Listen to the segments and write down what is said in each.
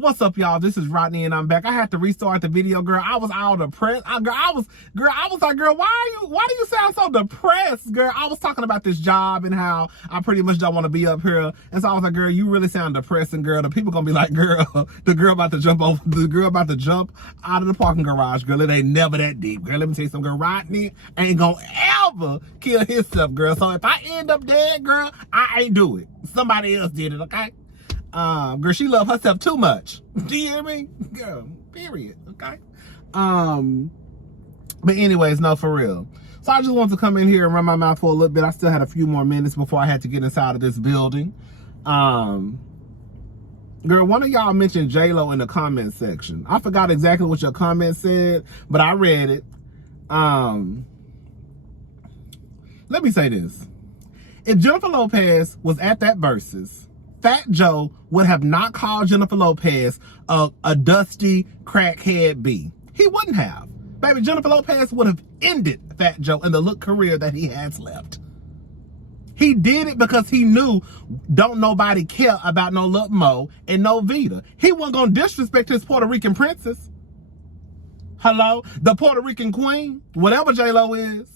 What's up, y'all? This is Rodney, and I'm back. I had to restart the video, girl. I was all depressed. I was like, girl, why do you sound so depressed, girl? I was talking about this job and how I pretty much don't want to be up here. And so I was like, girl, you really sound depressing, girl. The people gonna be like, girl, the girl about to jump out of the parking garage, girl. It ain't never that deep, girl. Let me tell you something, girl. Rodney ain't gonna ever kill himself, girl. So if I end up dead, girl, I ain't do it. Somebody else did it, okay? Girl, she love herself too much. Do you hear me? Girl, period, okay? But anyways, no, for real. So I just wanted to come in here and run my mouth for a little bit. I still had a few more minutes before I had to get inside of this building. Girl, one of y'all mentioned J-Lo in the comment section. I forgot exactly what your comment said, but I read it. Let me say this. If Jennifer Lopez was at that Versus, Fat Joe would have not called Jennifer Lopez a dusty crackhead B. He wouldn't have. Baby, Jennifer Lopez would have ended Fat Joe in the look career that he has left. He did it because he knew don't nobody care about no Lil Mo and no Vita. He wasn't going to disrespect his Puerto Rican princess. Hello? The Puerto Rican queen, whatever J-Lo is.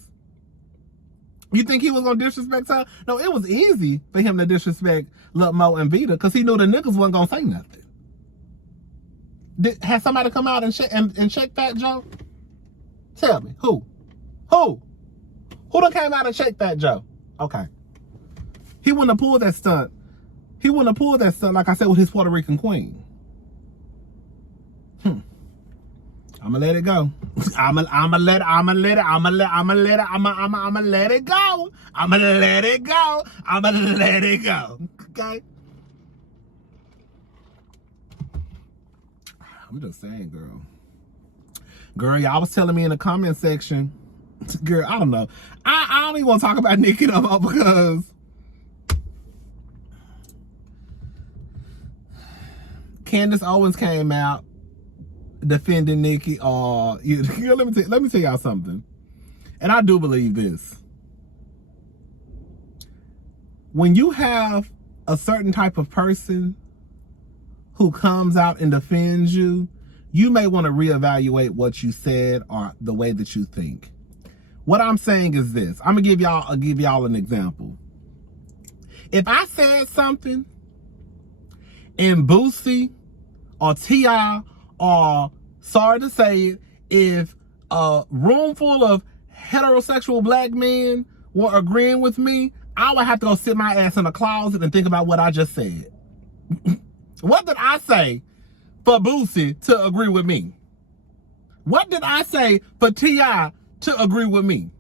You think he was going to disrespect her? No, it was easy for him to disrespect Lil Mo and Vita because he knew the niggas wasn't going to say nothing. Had somebody come out and check Fat Joe? Tell me, who? Who done came out and checked Fat Joe? Okay. He wouldn't have pulled that stunt. He wouldn't have pulled that stunt, like I said, with his Puerto Rican queen. I'ma let it go. I'ma let it go. Okay? I'm just saying, girl. Girl, y'all was telling me in the comment section. Girl, I don't know. I don't even want to talk about Nicki no more because Candace Owens came out defending Nicki. Let me tell y'all something. And I do believe this. When you have a certain type of person who comes out and defends you, you may want to reevaluate what you said or the way that you think. What I'm saying is this. I'll give y'all an example. If I said something and Boosie or T.I. or, sorry to say it, if a room full of heterosexual black men were agreeing with me, I would have to go sit my ass in a closet and think about what I just said. What did I say for Boosie to agree with me? What did I say for T.I. to agree with me?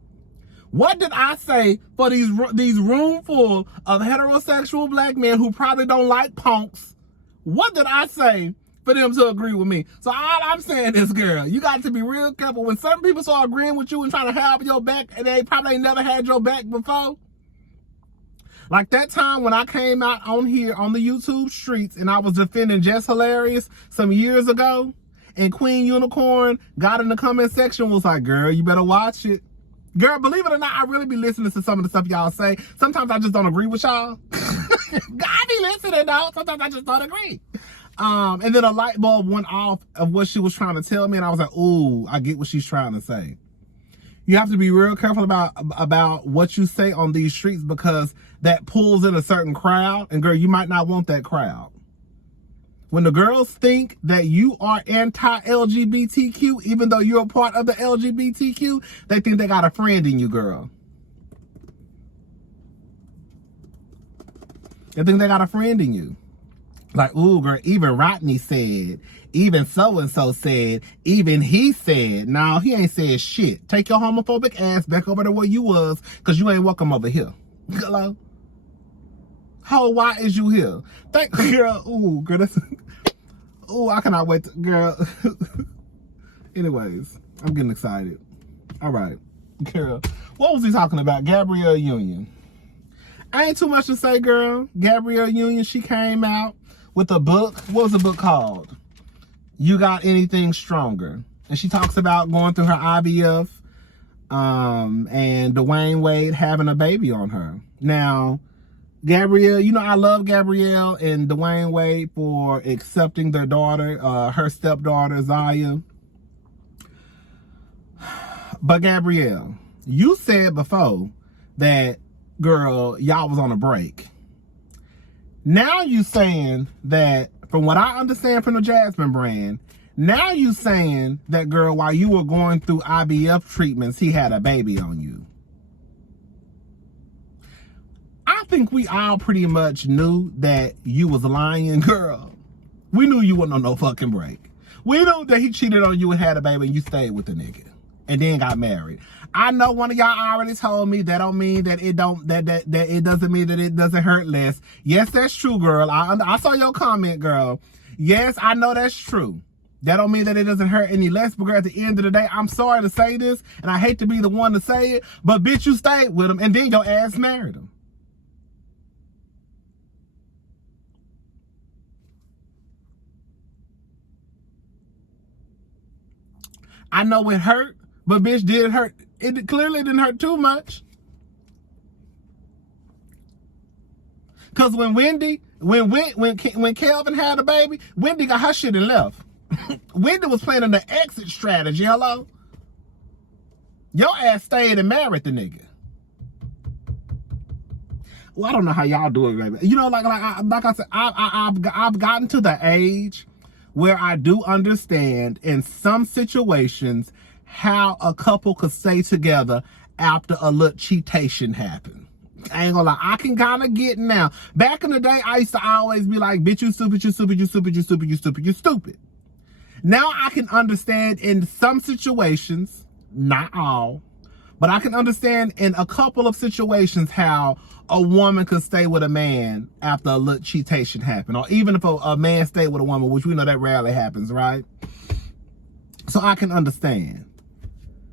What did I say for these room full of heterosexual black men who probably don't like punks? What did I say for them to agree with me? So all I'm saying is, girl, you got to be real careful. When certain people start agreeing with you and trying to have your back, and they probably ain't never had your back before. Like that time when I came out on here on the YouTube streets and I was defending Just Hilarious some years ago, and Queen Unicorn got in the comment section, was like, girl, you better watch it. Girl, believe it or not, I really be listening to some of the stuff y'all say. Sometimes I just don't agree with y'all. I be listening though. Sometimes I just don't agree. And then a light bulb went off of what she was trying to tell me, and I was like, ooh, I get what she's trying to say. You have to be real careful about what you say on these streets because that pulls in a certain crowd, and girl, you might not want that crowd. When the girls think that you are anti-LGBTQ, even though you're a part of the LGBTQ, they think they got a friend in you, girl. They think they got a friend in you. Like, ooh, girl, even Rodney said, even so-and-so said, even he said. No, he ain't said shit. Take your homophobic ass back over to where you was, because you ain't welcome over here. Hello? Ho, why is you here? Girl, ooh, girl, that's... Ooh, I cannot wait to, girl. Anyways, I'm getting excited. All right, girl. What was he talking about? Gabrielle Union. Ain't too much to say, girl. Gabrielle Union, she came out with a book. What was the book called? You Got Anything Stronger. And she talks about going through her IVF and Dwayne Wade having a baby on her. Now, Gabrielle, you know, I love Gabrielle and Dwayne Wade for accepting their daughter, her stepdaughter, Zaya. But Gabrielle, you said before that, girl, y'all was on a break. Now you saying that, from what I understand from the Jasmine brand, now you saying that, girl, while you were going through IVF treatments, he had a baby on you. I think we all pretty much knew that you was lying, girl. We knew you wasn't on no fucking break. We knew that he cheated on you and had a baby and you stayed with the nigga and then got married. I know one of y'all already told me that don't mean that it don't that it doesn't mean that it doesn't hurt less. Yes, that's true, girl. I saw your comment, girl. Yes, I know that's true. That don't mean that it doesn't hurt any less, but girl, at the end of the day, I'm sorry to say this, and I hate to be the one to say it, but bitch, you stayed with him and then your ass married him. I know it hurt, but bitch, did it hurt? It clearly didn't hurt too much. Cause when Kelvin had a baby, Wendy got her shit and left. Wendy was planning the exit strategy. Hello, your ass stayed and married the nigga. Well, I don't know how y'all do it, baby. You know, like I said, I've gotten to the age where I do understand in some situations how a couple could stay together after a little cheatation happened. I ain't gonna lie, I can kind of get now. Back in the day, I used to always be like, bitch, you stupid, you stupid, you stupid, you stupid, you stupid, you stupid. Now I can understand in some situations, not all, but I can understand in a couple of situations how a woman could stay with a man after a little cheatation happened, or even if a man stayed with a woman, which we know that rarely happens, right? So I can understand.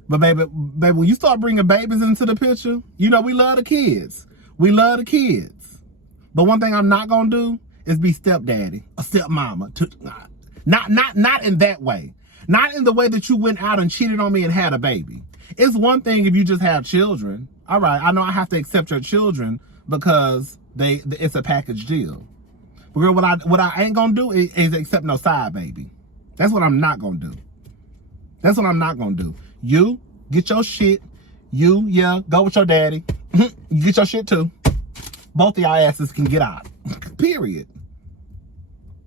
But baby, when you start bringing babies into the picture, you know we love the kids. We love the kids. But one thing I'm not gonna do is be stepdaddy or stepmama. Not in that way. Not in the way that you went out and cheated on me and had a baby. It's one thing if you just have children. All right, I know I have to accept your children because it's a package deal. But girl, what I ain't gonna do is accept no side baby. That's what I'm not gonna do. That's what I'm not gonna do. You get your shit. You, go with your daddy. You get your shit too. Both of y'all asses can get out. Period.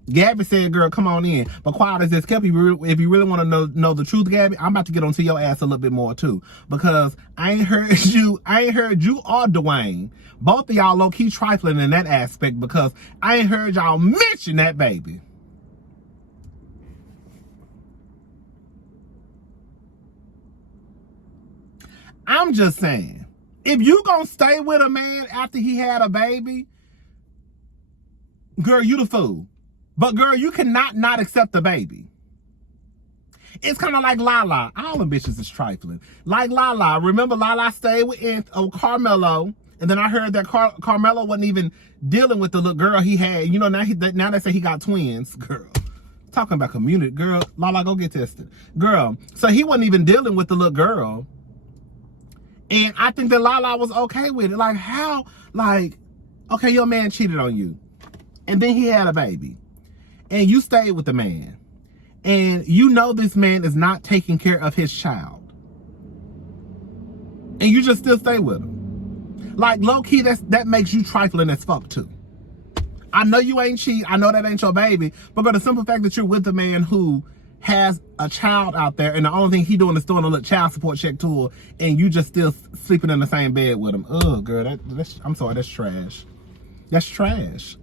Gabby said, girl, come on in. But quiet as this kept, if you really want to know the truth, Gabby, I'm about to get onto your ass a little bit more too. Because I ain't heard you or Dwayne. Both of y'all low-key trifling in that aspect because I ain't heard y'all mention that baby. I'm just saying, if you gonna stay with a man after he had a baby, girl, you the fool. But girl, you cannot not accept the baby. It's kind of like Lala. All the bitches is trifling. Like Lala. Remember Lala stayed with Carmelo, and then I heard that Carmelo wasn't even dealing with the little girl he had. You know, now they say he got twins. Girl, talking about community. Girl, Lala, go get tested. Girl, so he wasn't even dealing with the little girl. And I think that Lala was okay with it. Like, how? Like, okay, your man cheated on you. And then he had a baby. And you stayed with the man. And you know this man is not taking care of his child. And you just still stay with him. Like, low-key, that makes you trifling as fuck, too. I know you ain't cheat. I know that ain't your baby. But the simple fact that you're with a man who has a child out there, and the only thing he doing is throwing a little child support check to her, and you just still sleeping in the same bed with him. Oh, girl, I'm sorry, that's trash. That's trash.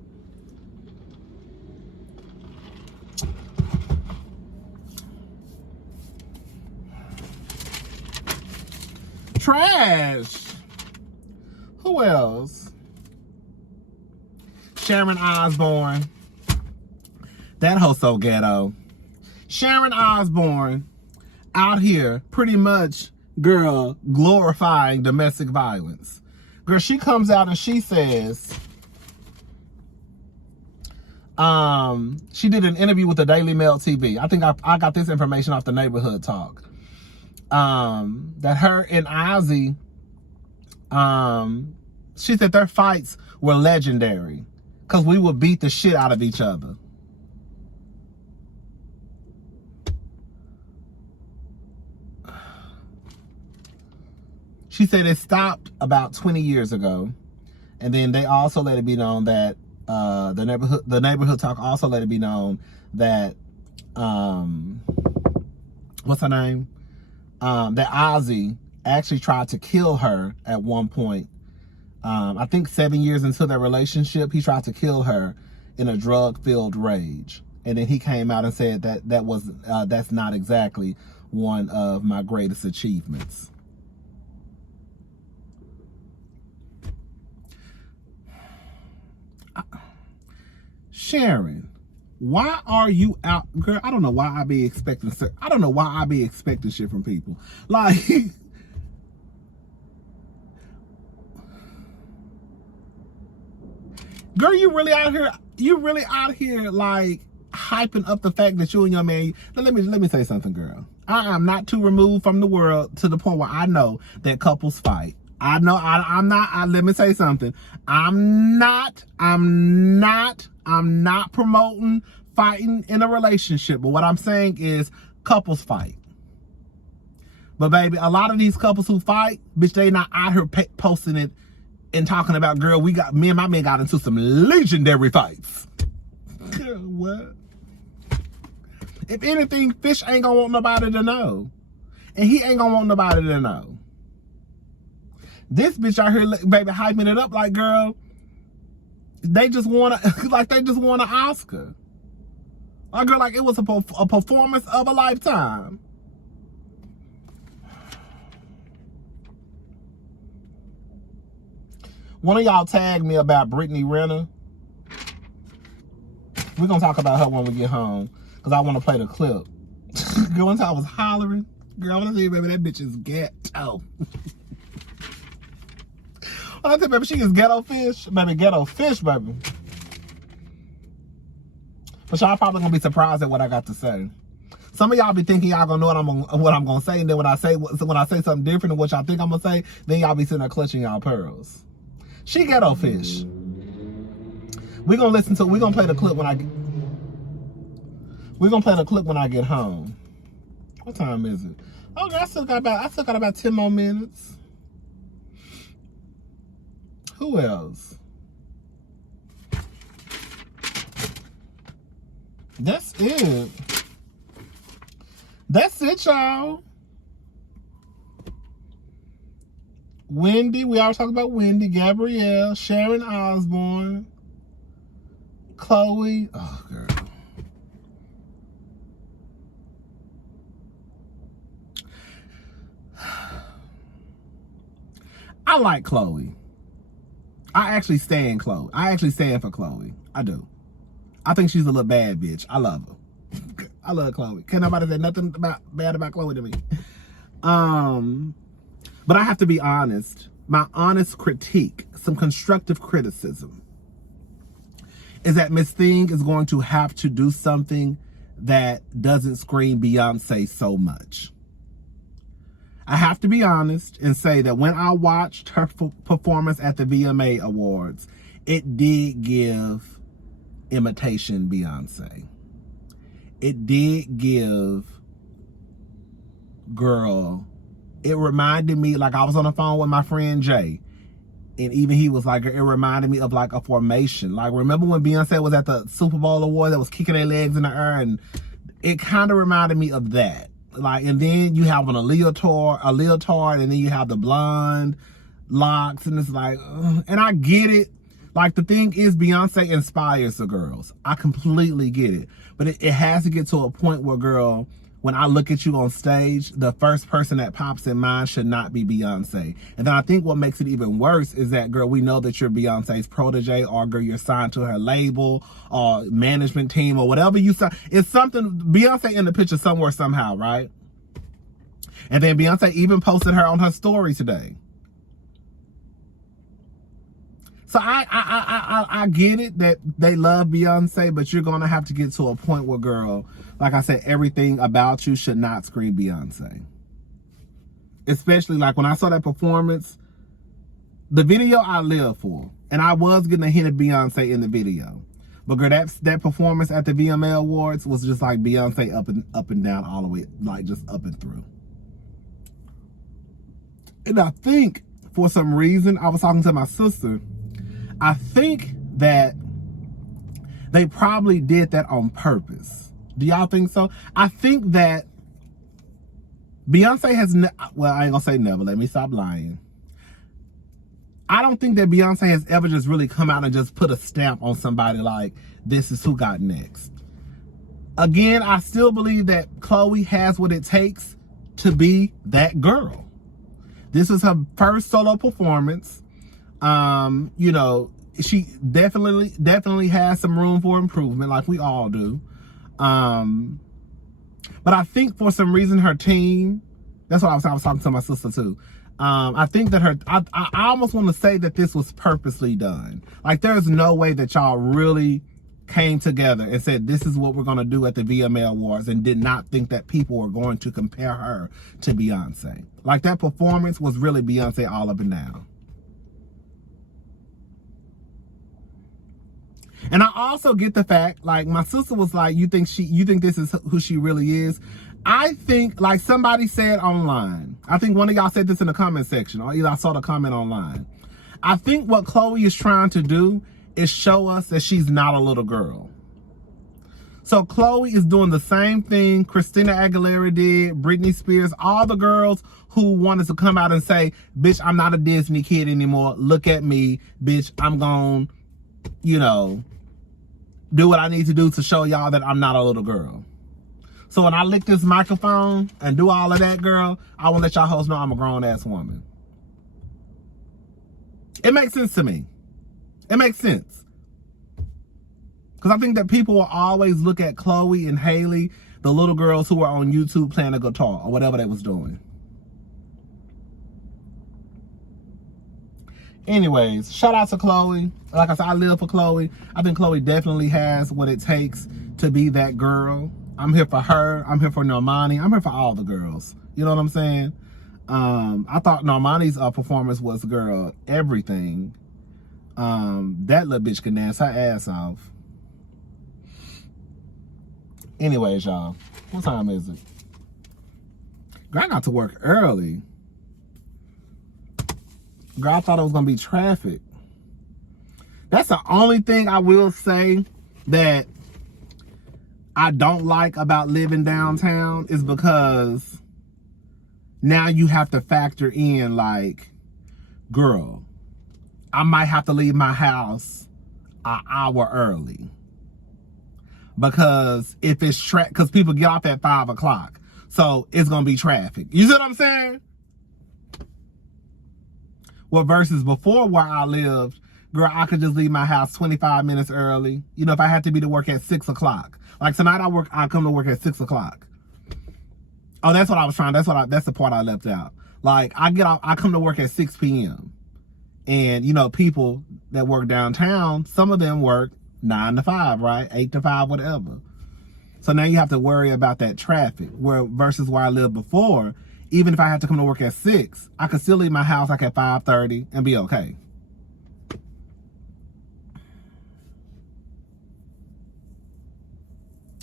Trash. Who else? Sharon Osbourne. That hoe so ghetto. Sharon Osbourne out here pretty much, girl, glorifying domestic violence. Girl, she comes out and she says, she did an interview with the Daily Mail TV. I think I got this information off the Neighborhood Talk. That her and Ozzy, She said their fights were legendary because we would beat the shit out of each other. She said it stopped about 20 years ago. And then they also let it be known that the neighborhood talk also let it be known that what's her name? That Ozzy actually tried to kill her at one point. I think 7 years into their relationship, he tried to kill her in a drug-filled rage. And then he came out and said that that's not exactly one of my greatest achievements. Sharon, why are you out, girl? I don't know why I be expecting shit from people. Like, girl, you really out here like hyping up the fact that you and your man. Now, let me say something, girl. I'm not too removed from the world to the point where I know that couples fight. I know I'm not. Let me say something. I'm not promoting fighting in a relationship. But what I'm saying is couples fight. But baby, a lot of these couples who fight, bitch, they not out here posting it and talking about, girl, me and my man got into some legendary fights. Girl, what? If anything, Fish ain't gonna want nobody to know. And he ain't gonna want nobody to know. This bitch out here, baby, hyping it up like, girl, they just want an Oscar. Like, girl, like it was a performance of a lifetime. One of y'all tagged me about Brittany Renner. We're gonna talk about her when we get home, because I want to play the clip. Girl, one time I was hollering. Girl, I want to tell you, baby, that bitch is ghetto. I tell you, baby, she is ghetto fish, baby. But y'all probably gonna be surprised at what I got to say. Some of y'all be thinking y'all gonna know what I'm gonna say, and then when I say something different than what y'all think I'm gonna say, then y'all be sitting there clutching y'all pearls. She ghetto fish. We're gonna play the clip when I get home. What time is it? Oh, girl, I still got about 10 more minutes. Who else? That's it. That's it, y'all. Wendy, we always talk about Wendy, Gabrielle, Sharon Osbourne, Chloe. Oh, girl. I like Chloe. I actually stand Chloe. I actually stand for Chloe. I do. I think she's a little bad bitch. I love her. I love Chloe. Can't nobody say nothing bad about Chloe to me. But I have to be honest. My honest critique, some constructive criticism, is that Miss Thing is going to have to do something that doesn't scream Beyonce so much. I have to be honest and say that when I watched her performance at the VMA Awards, it did give imitation Beyonce. It did give, girl, it reminded me, like I was on the phone with my friend Jay, and even he was like, it reminded me of like a formation. Like, remember when Beyonce was at the Super Bowl award that was kicking their legs in the air? And it kind of reminded me of that. Like, and then you have a leotard, and then you have the blonde locks, and it's like, and I get it. Like, the thing is, Beyonce inspires the girls. I completely get it. But it has to get to a point where, girl, when I look at you on stage, the first person that pops in mind should not be Beyonce. And then I think what makes it even worse is that, girl, we know that you're Beyonce's protege, or, girl, you're signed to her label or management team or whatever you sign. It's something, Beyonce in the picture somewhere, somehow, right? And then Beyonce even posted her on her story today. So I get it that they love Beyonce, but you're going to have to get to a point where, girl, like I said, everything about you should not scream Beyonce. Especially, like, when I saw that performance, The video I live for. And I was getting a hint of Beyonce in the video. But girl, that performance at the VMA Awards was just like Beyonce up and down all the way, like just up and through. And I think for some reason, I was talking to my sister, I think that they probably did that on purpose. Do y'all think so? I think that Beyonce has, well, I ain't gonna say never, let me stop lying. I don't think that Beyonce has ever just really come out and just put a stamp on somebody like, this is who got next. Again, I still believe that Chloe has what it takes to be that girl. This is her first solo performance. You know, she definitely has some room for improvement, like we all do. But I think for some reason her team, that's what I was talking to my sister too. I think that I almost want to say that this was purposely done. Like, there's no way that y'all really came together and said, this is what we're going to do at the VMA Awards, and did not think that people were going to compare her to Beyonce. Like, that performance was really Beyonce all up and down. And I also get the fact, like, my sister was like, you think this is who she really is? I think, like somebody said online, I think one of y'all said this in the comment section, or either I saw the comment online. I think what Chloe is trying to do is show us that she's not a little girl. So Chloe is doing the same thing Christina Aguilera did, Britney Spears, all the girls who wanted to come out and say, bitch, I'm not a Disney kid anymore. Look at me, bitch. I'm gonna, you know, do what I need to do to show y'all that I'm not a little girl. So when I lick this microphone and do all of that, girl, I want to let y'all hoes know I'm a grown-ass woman. It makes sense to me. It makes sense. Because I think that people will always look at Chloe and Haley, the little girls who were on YouTube playing a guitar or whatever they was doing. Anyways, shout out to Chloe. Like I said, I live for Chloe. I think Chloe definitely has what it takes to be that girl. I'm here for her. I'm here for Normani. I'm here for all the girls. You know what I'm saying? I thought Normani's performance was, girl, everything. That little bitch can dance her ass off. Anyways, y'all, what time is it? Girl, I got to work early. Girl, I thought it was going to be traffic. That's the only thing I will say that I don't like about living downtown, is because now you have to factor in, like, girl, I might have to leave my house an hour early. Because if it's because people get off at 5 o'clock. So it's going to be traffic. You see what I'm saying? Well, versus before where I lived, girl, I could just leave my house 25 minutes early. You know, if I had to be to work at 6 o'clock. Like tonight I come to work at 6 o'clock. Oh, that's what I was trying. That's the part I left out. Like, I come to work at 6 p.m. And, you know, people that work downtown, some of them work 9 to 5, right? 8 to 5, whatever. So now you have to worry about that traffic. Versus where I lived before, even if I had to come to work at 6, I could still leave my house like at 5:30 and be okay.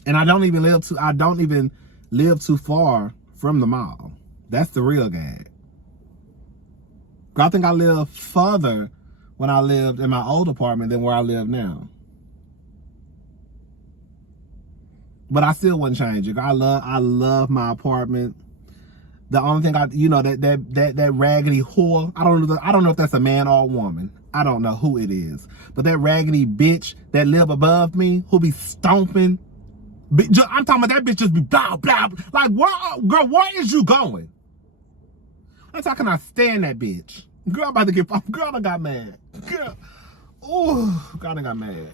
And I don't even live too far from the mall. That's the real gag. I think I lived further when I lived in my old apartment than where I live now. But I still wouldn't change it. I love my apartment. The only thing that raggedy whore, I don't know if that's a man or a woman. I don't know who it is. But that raggedy bitch that live above me, who be stomping. I'm talking about that bitch just be blah, blah. Like, where is you going? That's how can I stand that bitch? Girl, I'm about to get, girl, I got mad. Girl, oh, God, I got mad.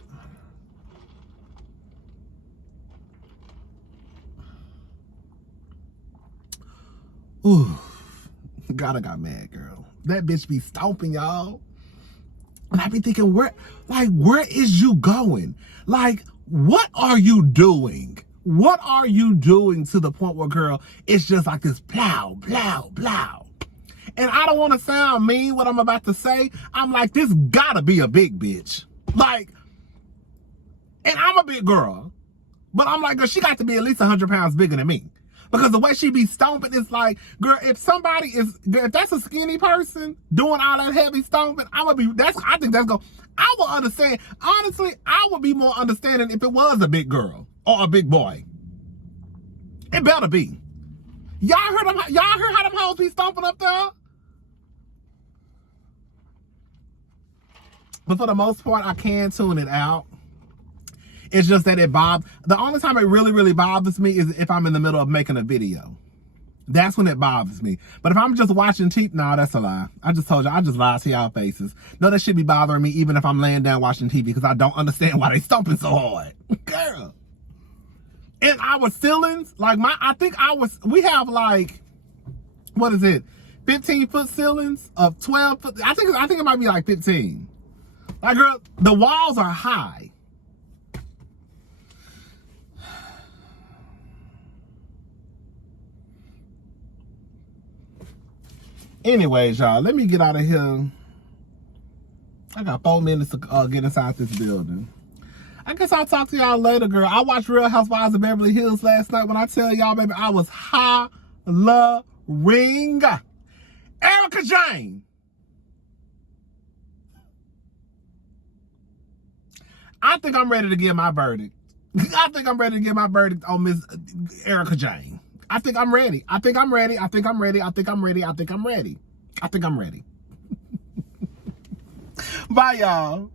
Ooh, God, I got mad, girl. That bitch be stomping, y'all. And I be thinking, where is you going? Like, what are you doing? What are you doing to the point where, girl, it's just like this plow, plow, plow. And I don't want to sound mean what I'm about to say. I'm like, this gotta be a big bitch. Like, and I'm a big girl. But I'm like, girl, she got to be at least 100 pounds bigger than me. Because the way she be stomping is like, girl, if that's a skinny person doing all that heavy stomping, I think that's going, I will understand. Honestly, I would be more understanding if it was a big girl or a big boy. It better be. Y'all heard how them hoes be stomping up there? But for the most part, I can tune it out. It's just that the only time it really, really bothers me is if I'm in the middle of making a video. That's when it bothers me. But if I'm just watching TV, nah, that's a lie. I just told you, I just lied to y'all faces. No, that should be bothering me even if I'm laying down watching TV because I don't understand why they stomping so hard. Girl. And our ceilings, like we have like, what is it? 15-foot ceilings of 12 foot. I think it might be like 15. Like, girl, the walls are high. Anyways, y'all, let me get out of here. I got 4 minutes to get inside this building. I guess I'll talk to y'all later, girl. I watched Real Housewives of Beverly Hills last night. When I tell y'all, baby, I was hollering. Erica Jane. I think I'm ready to give my verdict. I think I'm ready to give my verdict on Miss Erica Jane. I think I'm ready. I think I'm ready. I think I'm ready. I think I'm ready. I think I'm ready. I think I'm ready. Bye, y'all.